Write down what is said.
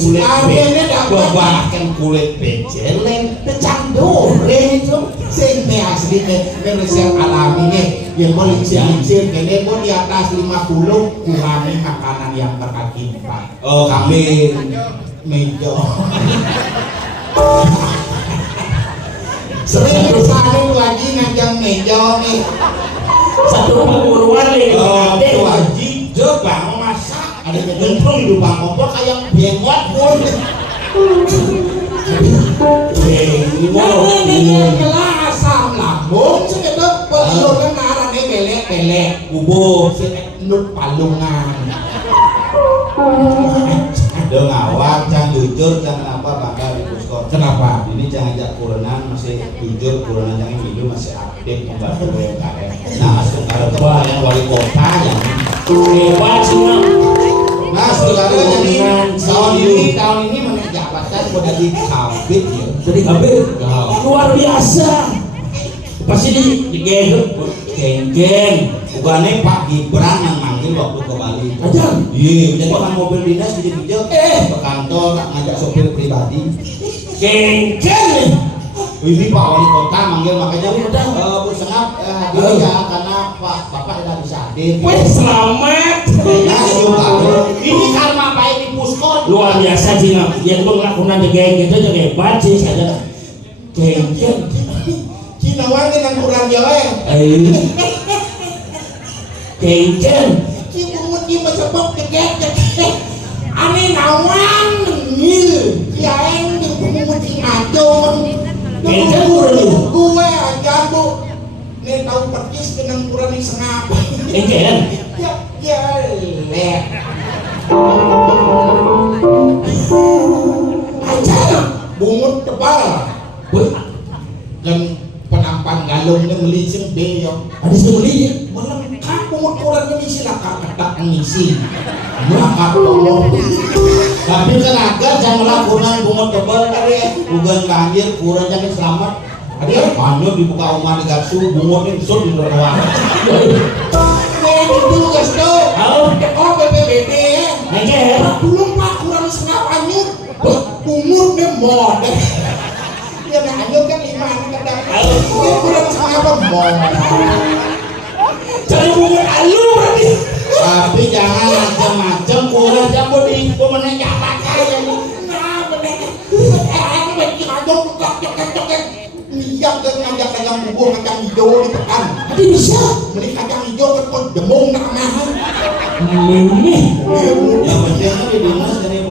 kulit bahkan kulit becelen tecandore itu sing asli resep alami nih yang mau lincir kene pun di atas 50 kurangi makanan yang berakibat kambing mejo sering misalnya lagi ngajang mejo nih satu perburuan nih wajib bang masak ada kebentrung di lubang kompor kayak bengot pun ini asam lambung sekedar pelurkan arahnya belek-belek bubuk nut palungan dong awak jangan jujur jangan apa bangga di puskor kenapa ini jangan ajak kurenan masih jujur kurenan jangan hidup masih aktif membantu UMKM nah sekarang kebanyakan wali kota yang hebat semua. nah sekarang jadi tahun ini menjadi jabatan udah di kabit ya Jadi kabit luar biasa pasti di geng bukannya Pak Gibran yang manggil waktu ke Bali aja iya jadi kan mobil dinas gitu ke kantor ngajak sopir pribadi geng ini Pak Wali Kota manggil makanya Bu Sengap hadir ya karena Bapak tidak bisa hadir weh selamat ini karma baik di Puskon luar biasa Cina yang gue ngelakuin geng gitu aja hebat sih saja geng Cina wangi yang kurang jawa geng Cibungut di mesebok cegek aneh nawan kiaeng yang pungut di ngajong gue aja bu ini tahu persis dengan kurang di Sengap ya leh aja bungut tebal dan penampan galungnya melising deh yang ada sih beli melengkap pengukuran ini silakan ketak ngisi melengkap tolong tapi kan agar jangan lakukan bunga tebal tadi bukan banjir kurang jangan selamat ada banyak dibuka rumah di garsu bunga ini besar di ruang ini dulu guys tuh oh BPBD belum pak kurang setengah anyut umurnya mod ya anyut kan 5 kadang ini kurang setengah mod cari bunga alu berarti tapi jangan macam-macam kurang jambut di pemenang jalan kaya nah bener aku bagi ngajong cok niat dan ngajak kacang bubur kacang hijau ditekan tapi bisa beli kacang hijau kan pun demung nak mahal ini yang penting di dinas